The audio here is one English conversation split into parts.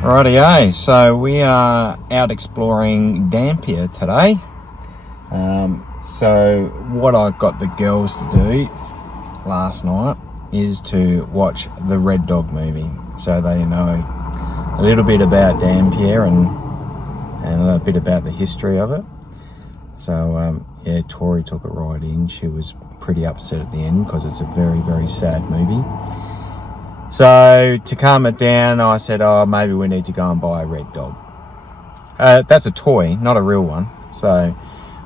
Rightio, so we are out exploring Dampier today. So what I got the girls to do last night is to watch the Red Dog movie, so they know a little bit about Dampier and a bit about the history of it. So yeah, Tori took it right in. She was pretty upset at the end because it's a very, very sad movie. So to calm it down, I said, oh, maybe we need to go and buy a Red Dog. That's a toy, not a real one. So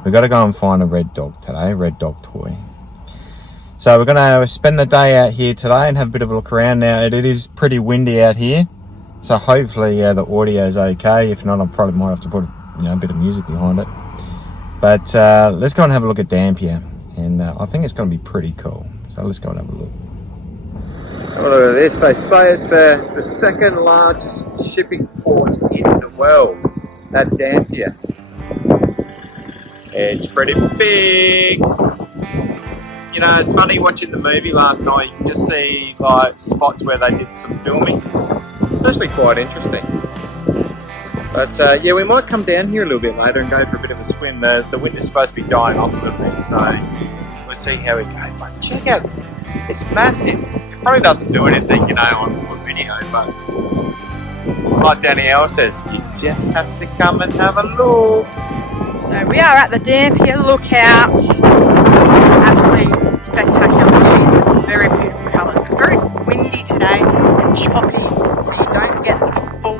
we've got to go and find a Red Dog today, Red Dog toy. So we're going to spend the day out here today and have a bit of a look around. Now, it is pretty windy out here, so hopefully the audio is okay. If not, I probably might have to put a bit of music behind it. But let's go and have a look at Dampier, and I think it's going to be pretty cool. So let's go and have a look. Have a look at this. They say it's the second largest shipping port in the world, that Dampier. It's pretty big. You know, it's funny watching the movie last night. You can just see like spots where they did some filming. It's actually quite interesting. But yeah, we might come down here a little bit later and go for a bit of a swim. The wind is supposed to be dying off a little bit, so we'll see how we go. But check out, it's massive. It probably doesn't do anything, on video, but like Danielle says, you just have to come and have a look. So we are at the Dampier lookout. It's absolutely spectacular views, some very beautiful colours. It's very windy today and choppy, so you don't get the full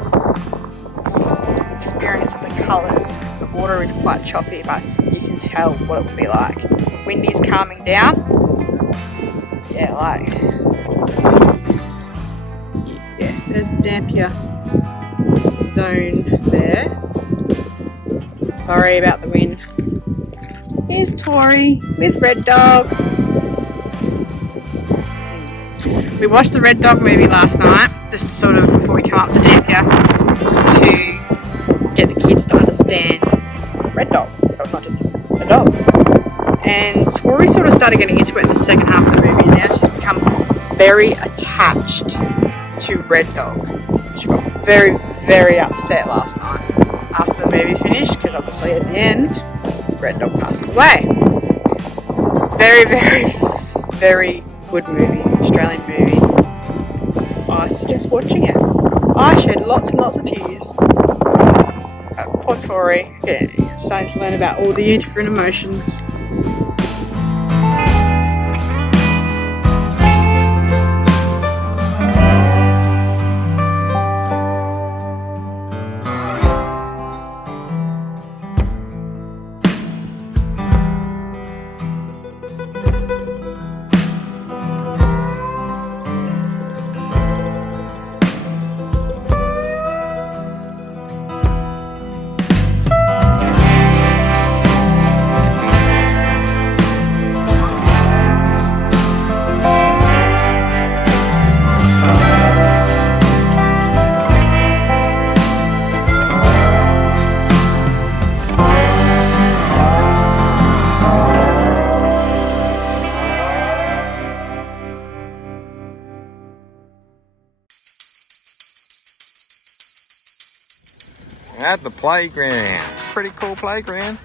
experience of the colours because the water is quite choppy, but you can tell what it will be like. The wind is calming down. Yeah, there's the Dampier zone there. Sorry about the wind. Here's Tori with Red Dog. We watched the Red Dog movie last night, just sort of before we come up to Dampier, to get the kids to understand Red Dog. So it's not just a dog. And Tori sort of started getting into it in the second half of the movie, and now she's become very attached to Red Dog. She got very, very upset last night after the movie finished, because obviously at the end, Red Dog passes away. Very, very, very good movie, Australian movie. I suggest watching it. I shed lots and lots of tears. Poor Tori, starting to learn about all the different emotions. At the playground. Pretty cool playground.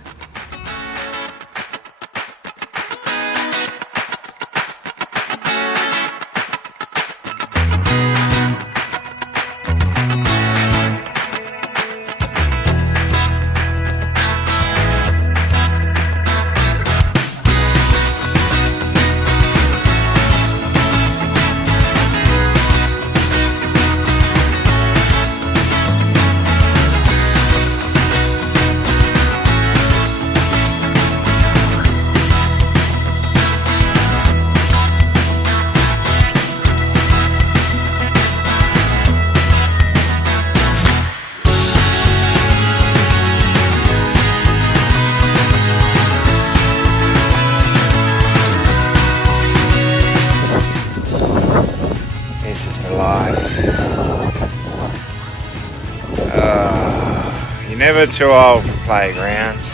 You're never too old for playgrounds.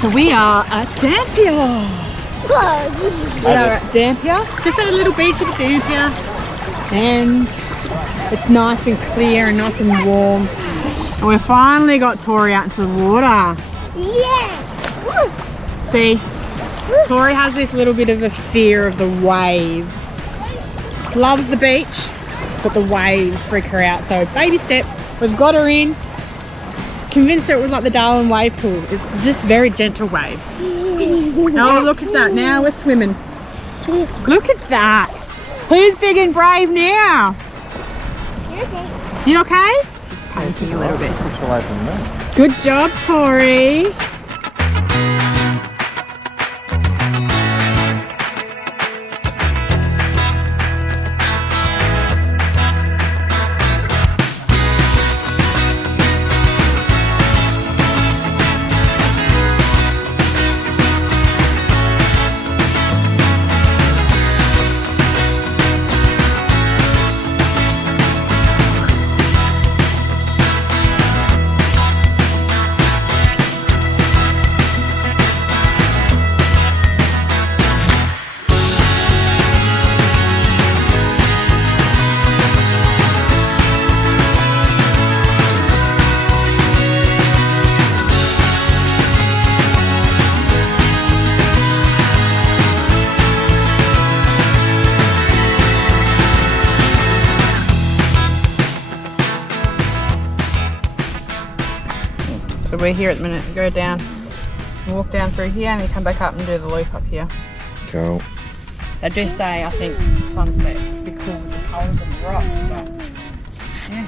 So we are at Dampier. We are at Dampier, just at a little beach at Dampier, and it's nice and clear and nice and warm. And we finally got Tori out into the water. Yeah. See, Tori has this little bit of a fear of the waves. Loves the beach, but the waves freak her out. So baby steps, we've got her in. Convinced her it was like the Darwin wave pool. It's just very gentle waves. Oh, look at that. Now we're swimming. Look at that. Who's big and brave now? You're okay. You okay? She's panicking a little bit. Good job, Tori. So we're here at the minute. Go down, walk down through here, and then come back up and do the loop up here. Cool. They do say, I think, sunset would be cool with the colours of the rocks, but yeah.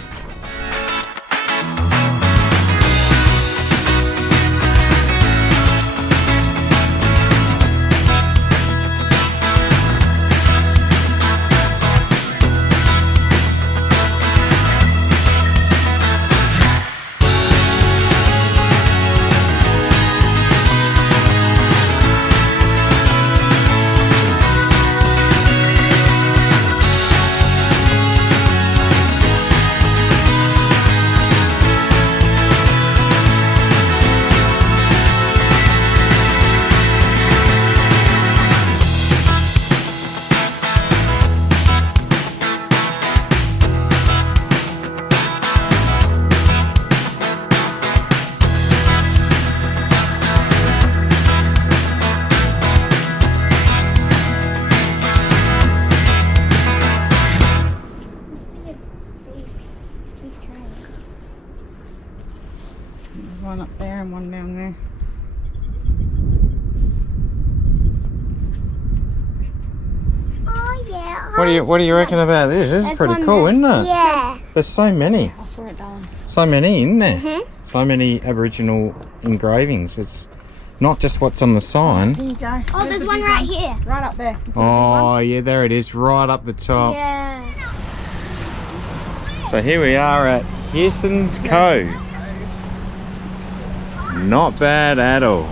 one up there and one down there. Oh yeah. What do you reckon about this? This is pretty cool, isn't it? Yeah. There's so many. I saw it, darling. So many, isn't there? Mhm. So many Aboriginal engravings. It's not just what's on the sign. Here you go. Oh, there's one right here. Right up there. Oh, yeah, there it is, right up the top. Yeah. So here we are at Pearson's Cove. Not bad at all.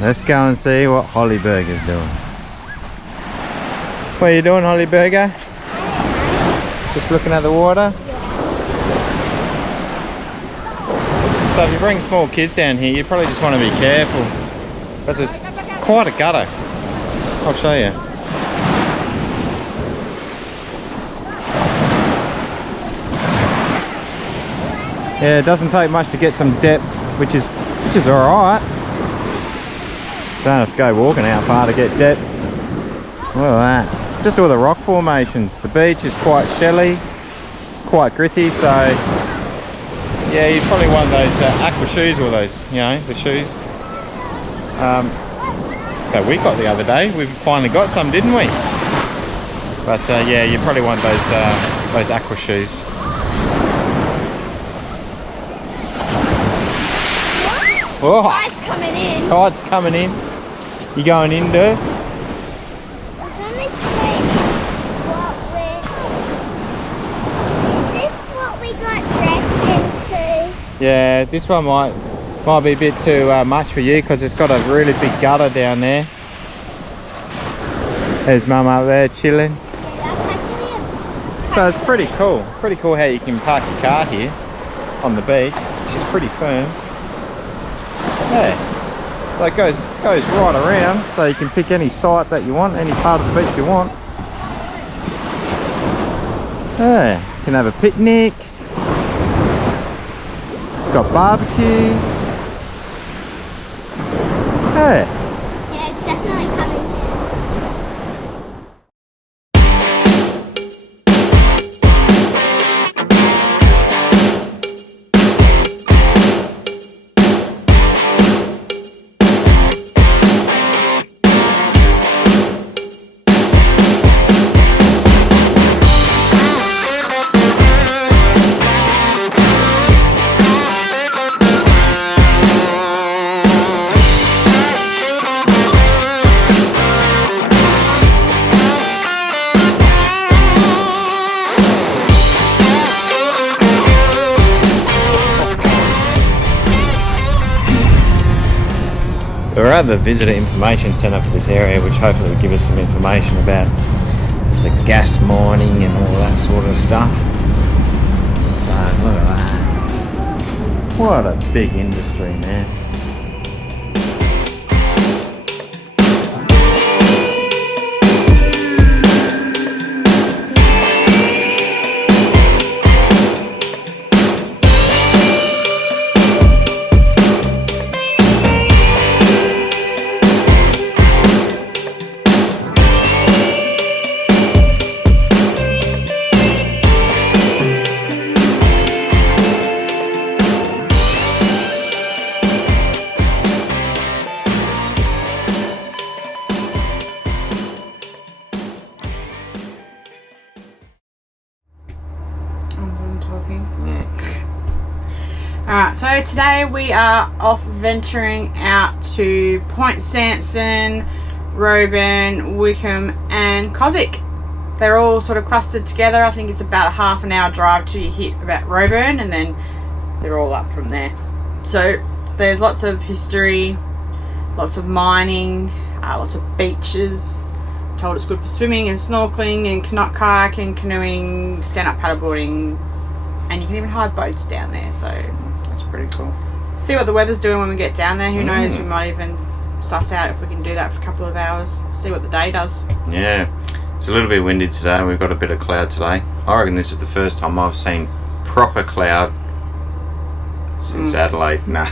Let's go and see what Hollyburger's doing. What are you doing, Hollyburger? Just looking at the water? So if you bring small kids down here, you probably just want to be careful. Because it's quite a gutter. I'll show you. Yeah, it doesn't take much to get some depth, which is alright. Don't have to go walking out far to get depth. Look at that. Just all the rock formations. The beach is quite shelly, quite gritty, so yeah, you'd probably want those aqua shoes, or those, you know, the shoes that we got the other day. We finally got some, didn't we? But yeah, you probably want those aqua shoes. Oh, Tide's coming in. tide's coming in. You going in, dude? We're gonna take what is this what we got dressed into? Yeah, this one might be a bit too much for you because it's got a really big gutter down there. There's Mum up there chilling. Yeah, that's actually a So it's pretty cool. Pretty cool how you can park your car here on the beach, which is pretty firm. Yeah. So it goes right around, so you can pick any site that you want, any part of the beach you want. Yeah, you can have a picnic. Got barbecues. Yeah. yeah, it's definitely coming. We're at the visitor information centre for this area, which hopefully will give us some information about the gas mining and all that sort of stuff. So look at that. What a big industry, man. Alright, so today we are off venturing out to Point Samson, Roban, Wickham and Cossack. They're all sort of clustered together. I think it's about a half an hour drive till you hit about Roban, and then they're all up from there. So there's lots of history, lots of mining, lots of beaches. I'm told it's good for swimming and snorkeling and kayaking, canoeing, stand-up paddleboarding, and you can even hire boats down there. So That's pretty cool. see what the weather's doing when we get down there. Who knows, we might even suss out if we can do that for a couple of hours, see what the day does. Yeah, it's a little bit windy today. We've got a bit of cloud today. I reckon this is the first time I've seen proper cloud since Adelaide. No,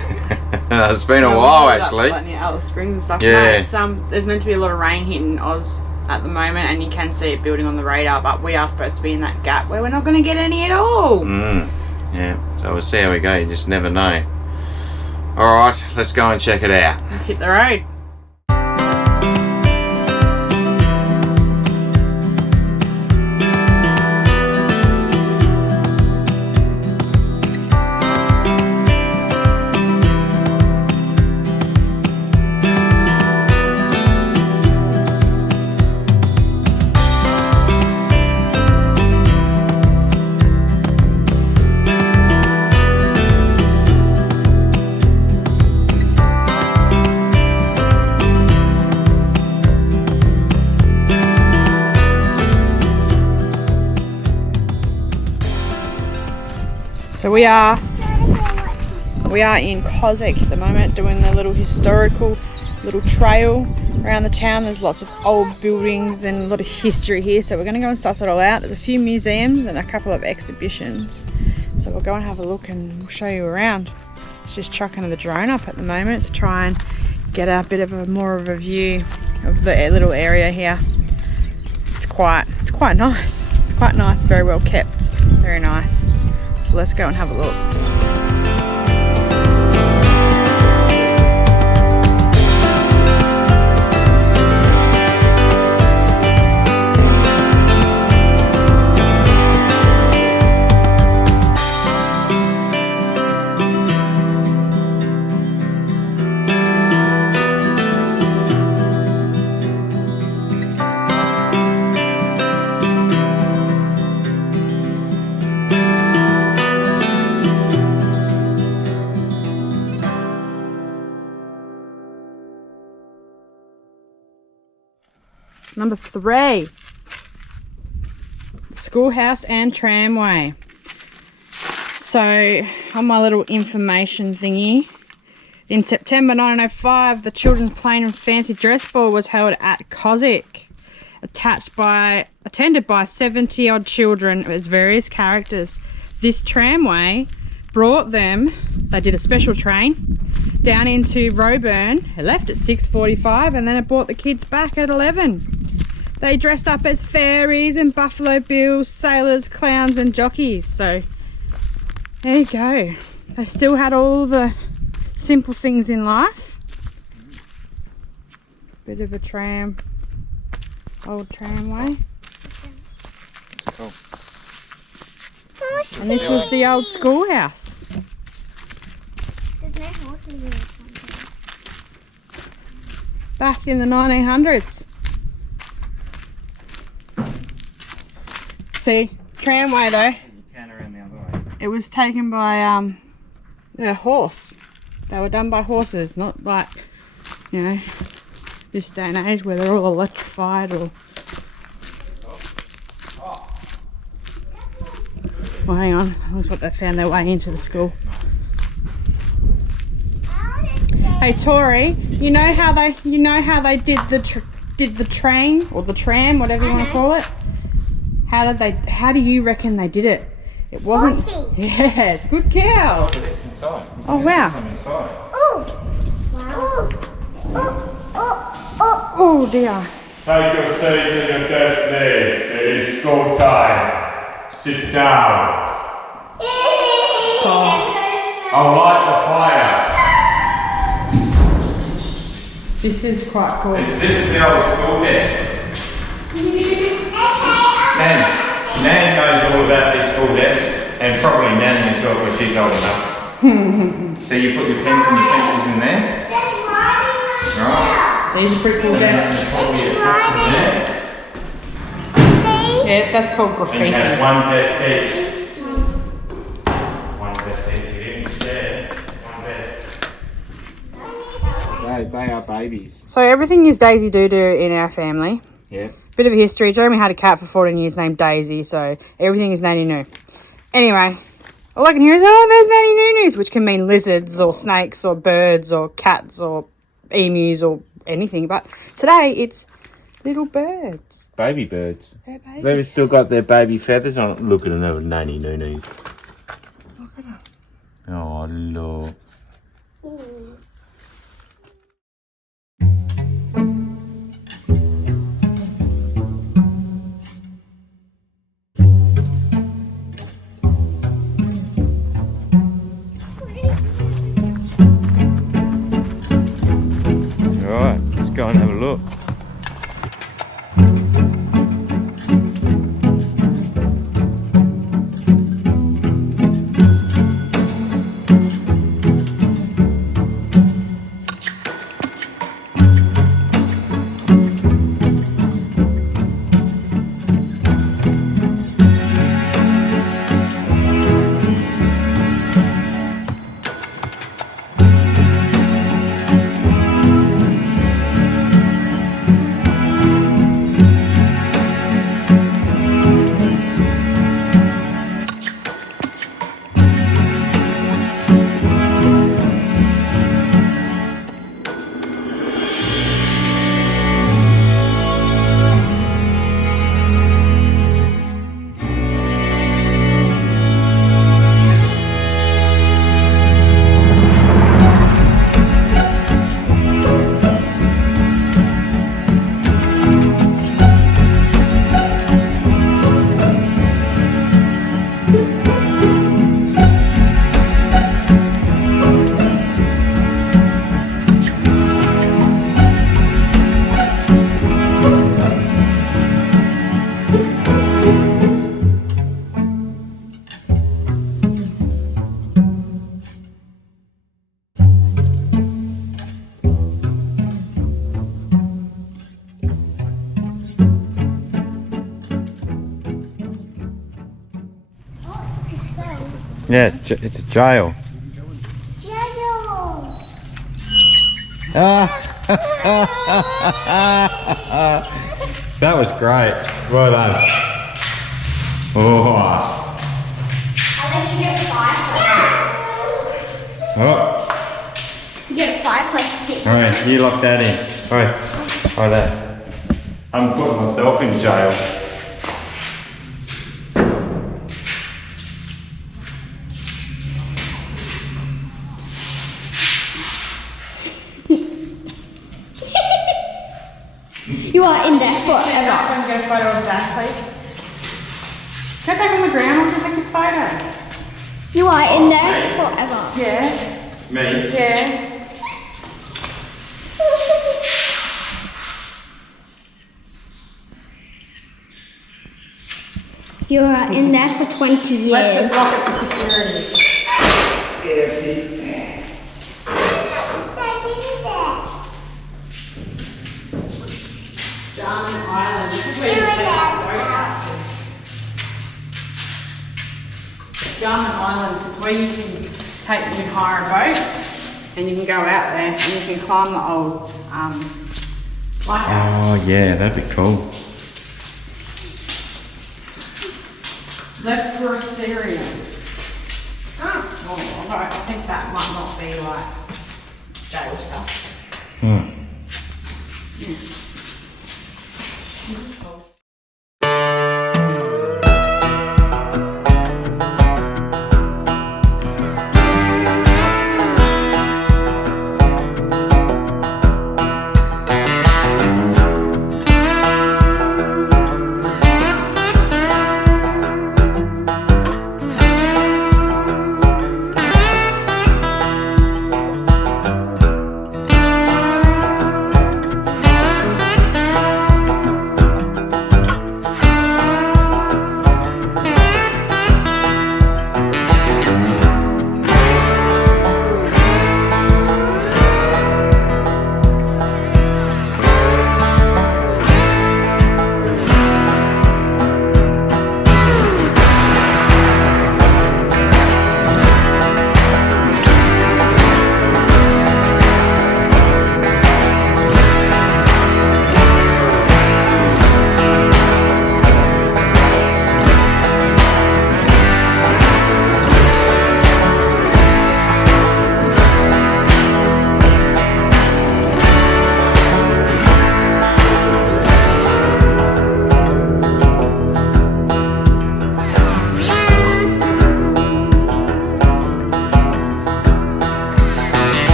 it's been a while actually. Alice Springs and stuff. Yeah. No, there's meant to be a lot of rain hitting Oz at the moment, and you can see it building on the radar, but we are supposed to be in that gap where we're not going to get any at all. Yeah, so we'll see how we go. You just never know. Alright, let's go and check it out. Let's hit the road. So we are in Cossack at the moment, doing the little historical little trail around the town. There's lots of old buildings and a lot of history here, so we're going to go and suss it all out. There's a few museums and a couple of exhibitions, so we'll go and have a look and we'll show you around. It's just chucking the drone up at the moment to try and get a bit of a more of a view of the little area here. It's quite nice. It's quite nice, very well kept, very nice. So let's go and have a look. Number 3, schoolhouse and tramway. So on my little information thingy, in September 1905, the Children's Plain and Fancy Dress Ball was held at Cossack, attended by 70 odd children as various characters. This tramway brought them, they did a special train down into Roebourne. It left at 6:45 and then it brought the kids back at 11. They dressed up as fairies and Buffalo Bills, sailors, clowns and jockeys. So there you go. They still had all the simple things in life. Bit of a old tramway. That's cool. And this was the old schoolhouse. There's no horses in this one. Back in the 1900s. See, tramway though. You can around the other way. It was taken by a horse. They were done by horses, not like, you know, this day and age where they're all electrified or. Well, hang on. Looks like they found their way into the school. Hey Tori, you know how they did the train or the tram, whatever you want to call it. How do you reckon they did it? It wasn't. Horses. Yes, good cow. Oh wow. Oh! Wow. Oh dear. Take your seats in your desk, please. It is school time. Sit down. I'll light the fire. This is quite cool. This is the old school desk. Nan knows all about these school desks, and probably Nanny as well because she's old enough. So you put your pens and your pencils in there. Right. These are pretty cool desks. It's writing. See? Yeah, that's called And graffiti. you have one desk each. One desk each. There. One desk. They are babies. So everything is Daisy Doo-Doo in our family. Yeah. Bit of a history. Jeremy had a cat for 14 years named Daisy, so everything is Nanny Noo. Anyway, all I can hear is, oh, there's Nanny Noo-Noos, which can mean lizards or snakes or birds or cats or emus or anything. But today it's little birds. Baby birds. They're baby. They've still got their baby feathers on it. Look at them, they're Nanny Noo-Noos. Look at them. Oh, look. Yeah, it's a jail. Jail. That was great. Well done. Oh. Unless you get 5 places. Oh. You get 5 places. Alright, you lock that in. Alright there. I'm putting myself in jail. You are in there forever. Can get a photo of Dad, please? Get back on the ground, I can take a photo. You are in there forever. Yeah. Me? Yeah. You are in there for 20 years. Let's just lock it for security. Jarman Island. This is where you take the boat out to. Jarman Island is where you can hire a boat and you can go out there and you can climb the old lighthouse. Oh yeah, that'd be cool. Left for Syria. Oh, I think that might not be like jail stuff. Hmm.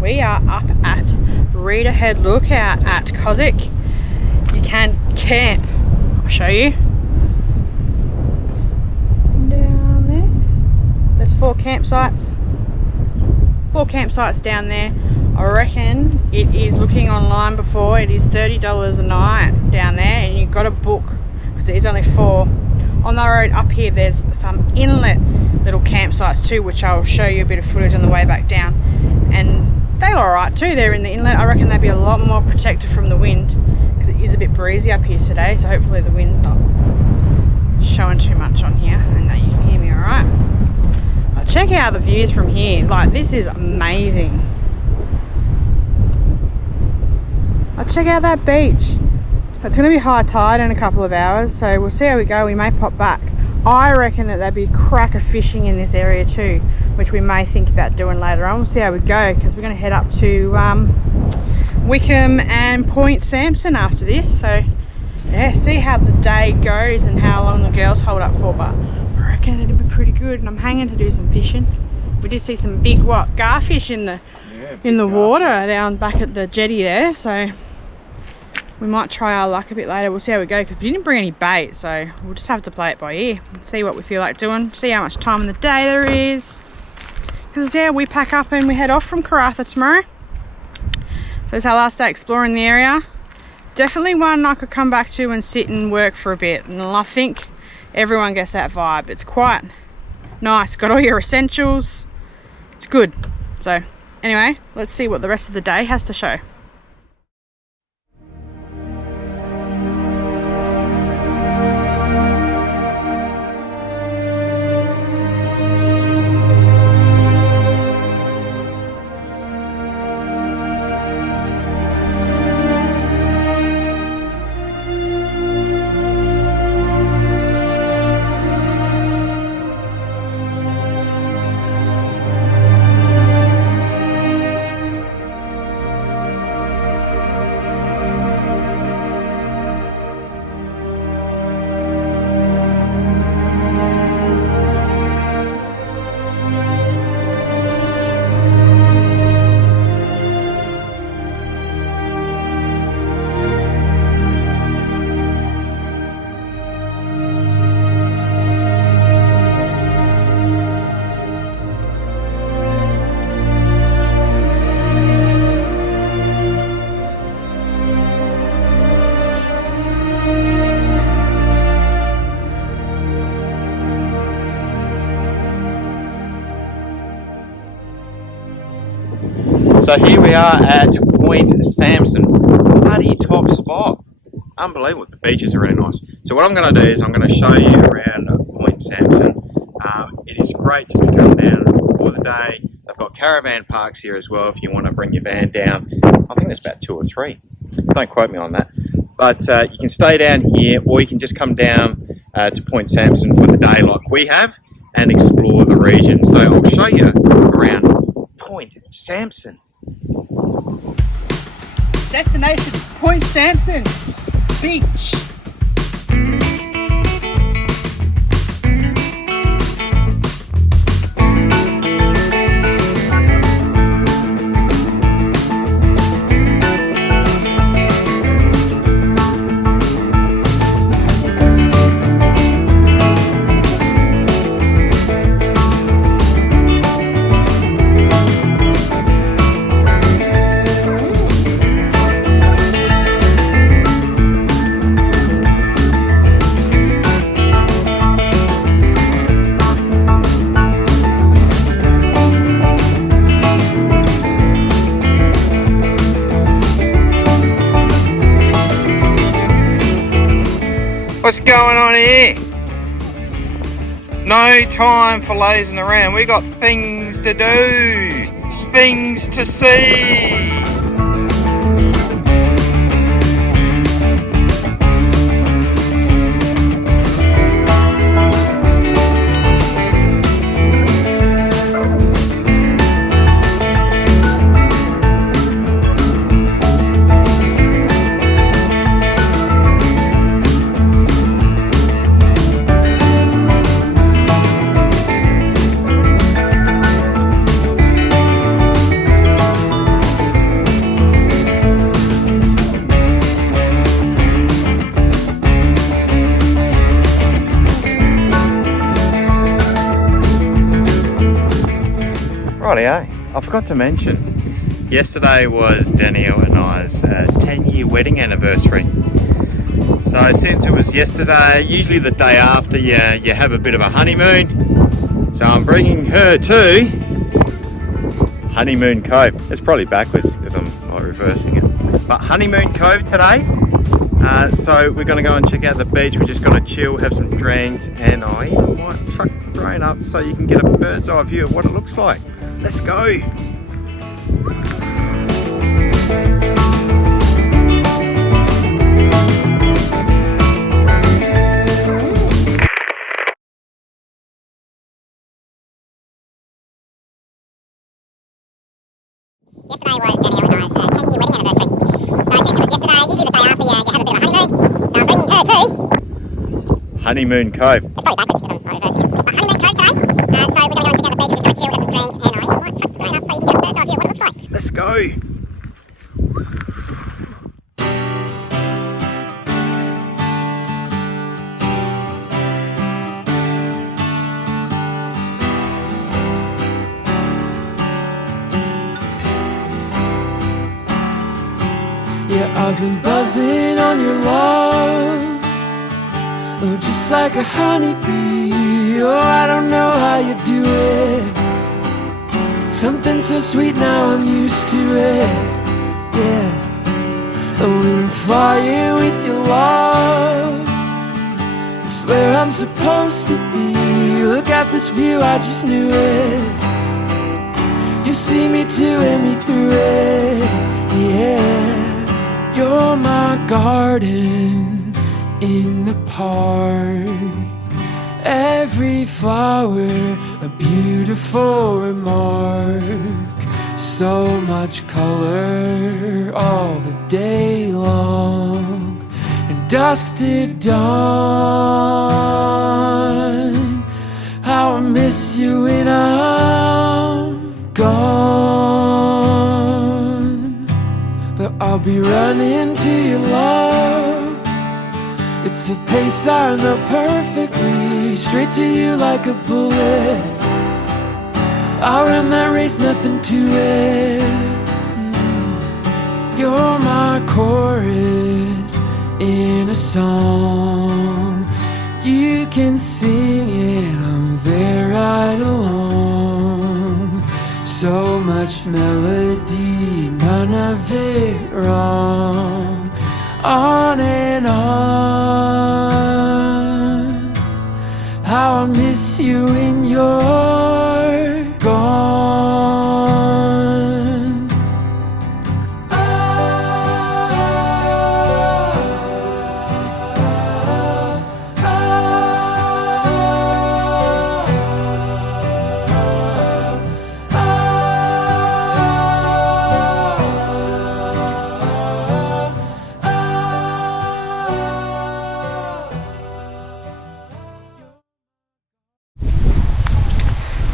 We are up at Reader Head Lookout at Cossack. You can camp. I'll show you. Down there. There's 4 campsites. 4 campsites down there. I reckon it is, looking online before, it is $30 a night down there, and you've got to book because it is only 4. On the road up here there's some inlet little campsites too, which I'll show you a bit of footage on the way back down, and they're alright too. They're in the inlet. I reckon they'd be a lot more protected from the wind because it is a bit breezy up here today, so hopefully the wind's not showing too much on here and that you can hear me alright. But check check out the views from here. Like, this is amazing. Check out that beach. It's going to be high tide in a couple of hours, so we'll see how we go. We may pop back. I reckon that there'd be cracker fishing in this area too, which we may think about doing later on. We'll see how we go, because we're going to head up to Wickham and Point Samson after this. So yeah, see how the day goes and how long the girls hold up for, but I reckon it'll be pretty good. And I'm hanging to do some fishing. We did see some big garfish in the water down back at the jetty there, so we might try our luck a bit later. We'll see how we go, because we didn't bring any bait, so we'll just have to play it by ear and see what we feel like doing, see how much time in the day there is, because yeah, we pack up and we head off from Karratha tomorrow. So it's our last day exploring the area. Definitely one I could come back to and sit and work for a bit, and I think everyone gets that vibe. It's quite nice, got all your essentials, it's good. So anyway, let's see what the rest of the day has to show. So here we are at Point Samson, bloody top spot. Unbelievable, the beaches are really nice. So what I'm going to do is I'm going to show you around Point Samson. It is great just to come down for the day. They've got caravan parks here as well if you want to bring your van down. I think there's about 2 or 3. Don't quote me on that. But you can stay down here, or you can just come down to Point Samson for the day like we have and explore the region. So I'll show you around Point Samson. Destination, Point Samson Beach. What's going on here? No time for lazing around. We got things to do, things to see. Rightio, I forgot to mention, yesterday was Danielle and I's 10-year wedding anniversary. So since it was yesterday, usually the day after you have a bit of a honeymoon. So I'm bringing her to Honeymoon Cove. It's probably backwards because I'm not reversing it. But Honeymoon Cove today, So we're going to go and check out the beach. We're just going to chill, have some drinks, and I might truck the drone up so you can get a bird's eye view of what it looks like. Let's go! Yesterday was Danny and I's 10-year wedding anniversary. So since it was yesterday, usually the day after you have a bit of a honeymoon. So I'm bringing her to Honeymoon Cove. It's probably backwards because I'm reversing it. But Honeymoon Cove today. So we're going to go and check out the beach, we're just going to chill, have some drinks, and I might chuck the drone up so you can get a bird's eye view of what it looks like. Let's go! Yeah, I've been buzzing on your love, oh, just like a honeybee. Oh, I don't know how you do it. Something so sweet, now I'm used to it. Yeah, oh, we've been flying with your love. It's where I'm supposed to be. Look at this view, I just knew it. You see me too and me through it. Yeah. You're my garden in the park. Every flower a beautiful remark. So much color all the day long, and dusk to dawn. How I miss you when I'm gone. But I'll be running to your love. It's a pace I know perfectly, straight to you like a bullet. I'll run that race, nothing to it. You're my chorus in a song. You can sing it, I'm there right along. So much melody, none of it wrong. On and on. How I miss you when you're gone.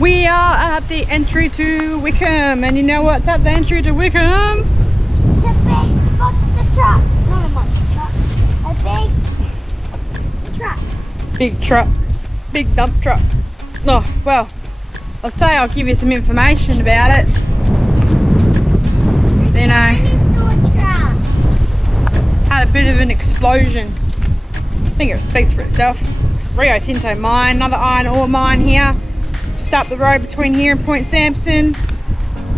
We are at the entry to Wickham, and you know what's at the entry to Wickham? The big monster truck. Not a monster truck. A big truck. Big truck, big dump truck. Oh, well, I'll say I'll give you some information about it. You know, Dinosaur truck. had a bit of an explosion. I think it speaks for itself. Rio Tinto mine, another iron ore mine here. Just up the road between here and Point Samson.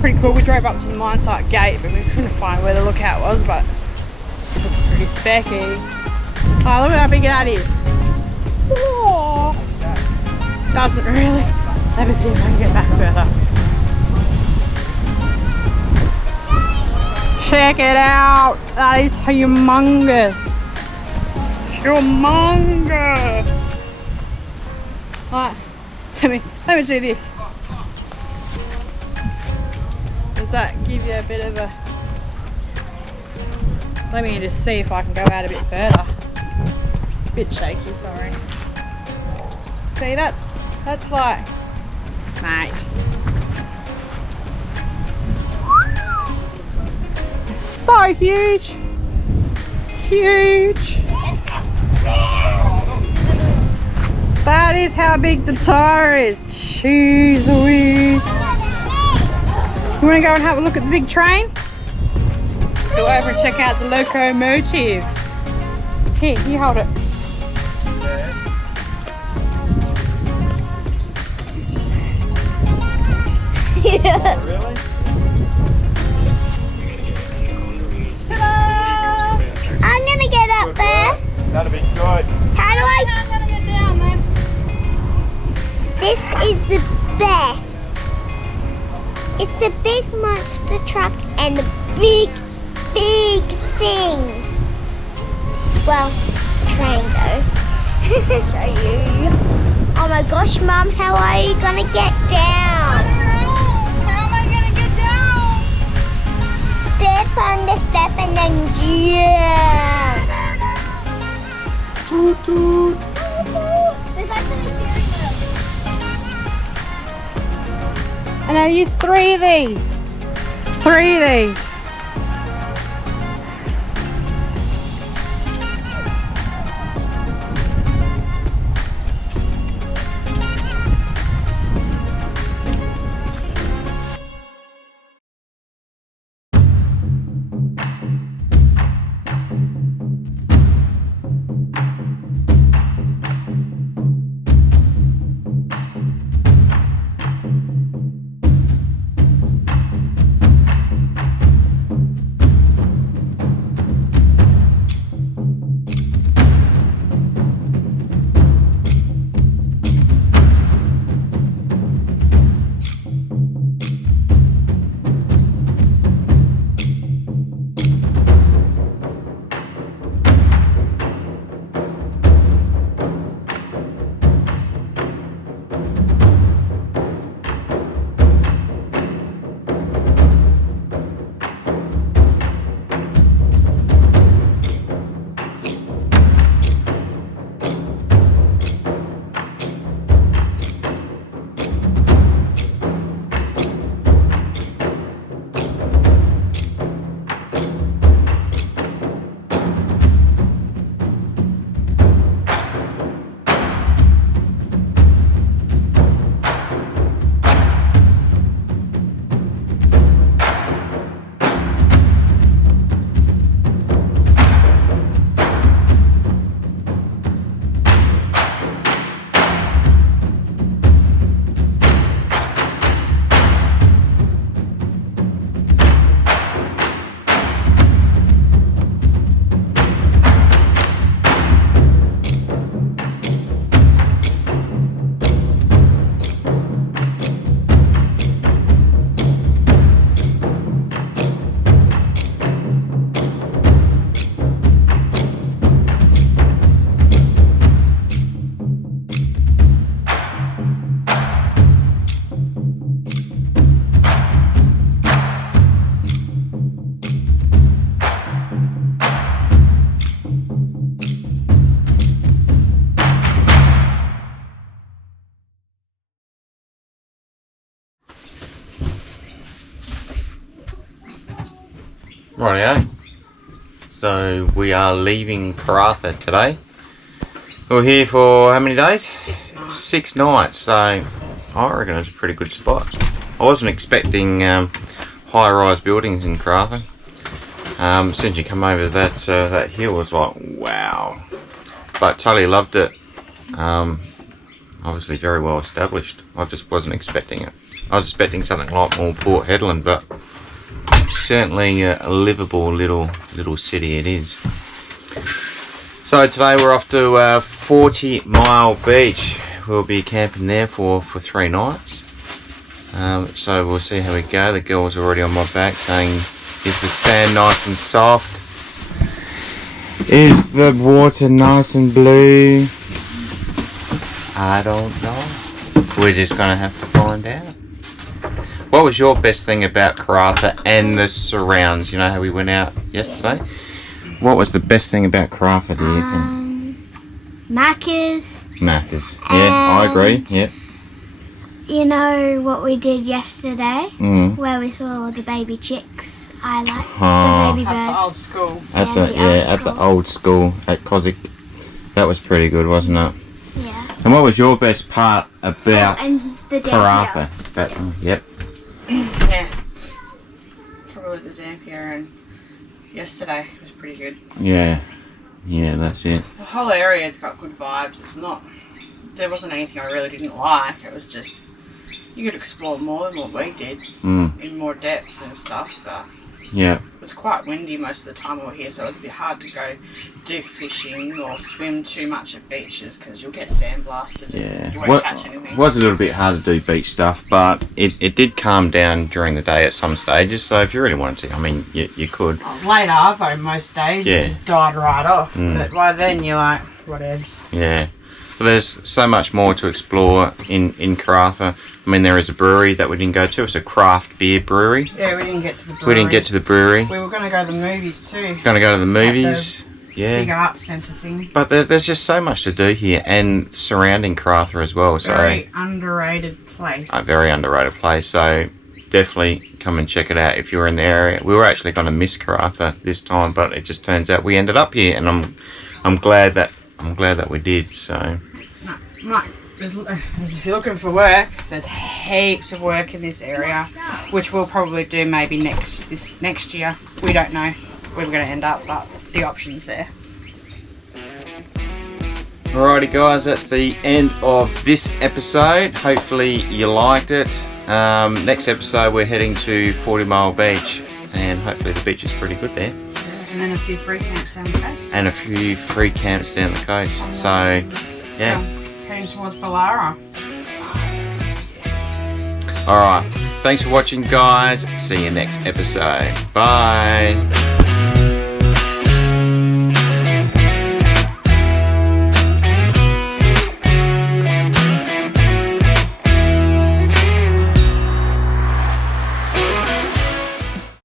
Pretty cool. We drove up to the mine site gate, but we couldn't find where the lookout was, but it looks pretty specky. Oh, look at how big that is. Whoa. Doesn't really. Let me see if I can get back further. Check it out. That is humongous. Humongous. Right. Let me do this. Does that give you a bit of a... Let me just see if I can go out a bit further. A bit shaky, sorry. See, that's like... Mate. So huge. Huge. That is how big the tire is. Jeez Louise. You want to go and have a look at the big train? Go over and check out the locomotive. Here, you hold it. Yeah. Ta-da! I'm gonna get up there. It's a big monster truck and a big, big thing. Well, train though. So you. Oh my gosh, Mum, how are you gonna get down? I don't know. How am I gonna get down? Step on the step and then jump. Toot toot. There's actually steering wheel. And I use 3 of these. 3 of these. Rightio. So we are leaving Karratha today. We're here for how many days? 6 nights. So I reckon it's a pretty good spot. I wasn't expecting high-rise buildings in Karratha. As soon as you come over that hill, it was like wow. But totally loved it. Obviously very well established. I just wasn't expecting it. I was expecting something like more Port Hedland, but certainly a livable little city it is. So today we're off to 40 Mile Beach. We'll be camping there for 3 nights. So we'll see how we go. The girl's already on my back saying, is the sand nice and soft? Is the water nice and blue? I don't know. We're just gonna have to find out. What was your best thing about Karratha and the surrounds? You know how we went out yesterday? What was the best thing about Karratha, do you think? Maccas. Maccas. Yeah, I agree. Yeah. You know what we did yesterday? Mm. Where we saw all the baby chicks. I like Oh. the baby At the birds. old school. At the old school at Cossack. That was pretty good, wasn't it? Yeah. And what was your best part about And the Karratha? Yep. Yeah. Probably the dampier, and yesterday was pretty good. Yeah. Yeah, that's it. The whole area's got good vibes. It's not. There wasn't anything I really didn't like. It was just you could explore more than what we did Mm. in more depth and stuff. But Yeah. It's quite windy most of the time over here, so it's a bit hard to go do fishing or swim too much at beaches because you'll get sandblasted. Yeah. You won't catch anything. It was a little bit hard to do beach stuff, but it did calm down during the day at some stages. So if you really wanted to, I mean, you could. Late arvo most days, Yeah. it just died right off. But by then you're like, whatever. Yeah. But there's so much more to explore in Karratha. I mean, there is a brewery that we didn't go to. It's a craft beer brewery. Yeah, we didn't get to the brewery. We didn't get to the brewery. We were going to go to the movies too. Going to go to the movies. Big Yeah. arts centre thing. But there's just so much to do here and surrounding Karratha as well. So Very underrated place. a very underrated place. So definitely come and check it out if you're in the area. We were actually going to miss Karratha this time, but it just turns out we ended up here, and I'm glad that we did. So. Mike, if you're looking for work, there's heaps of work in this area, which we'll probably do maybe next year. We don't know where we're going to end up, but the option's there. Alrighty guys, that's the end of this episode. Hopefully you liked it. Next episode we're heading to 40 Mile Beach, and hopefully the beach is pretty good there. And then a few free camps down the coast. And a few free camps down the coast. So, yeah. Heading towards Burrup. Alright, thanks for watching guys. See you next episode. Bye.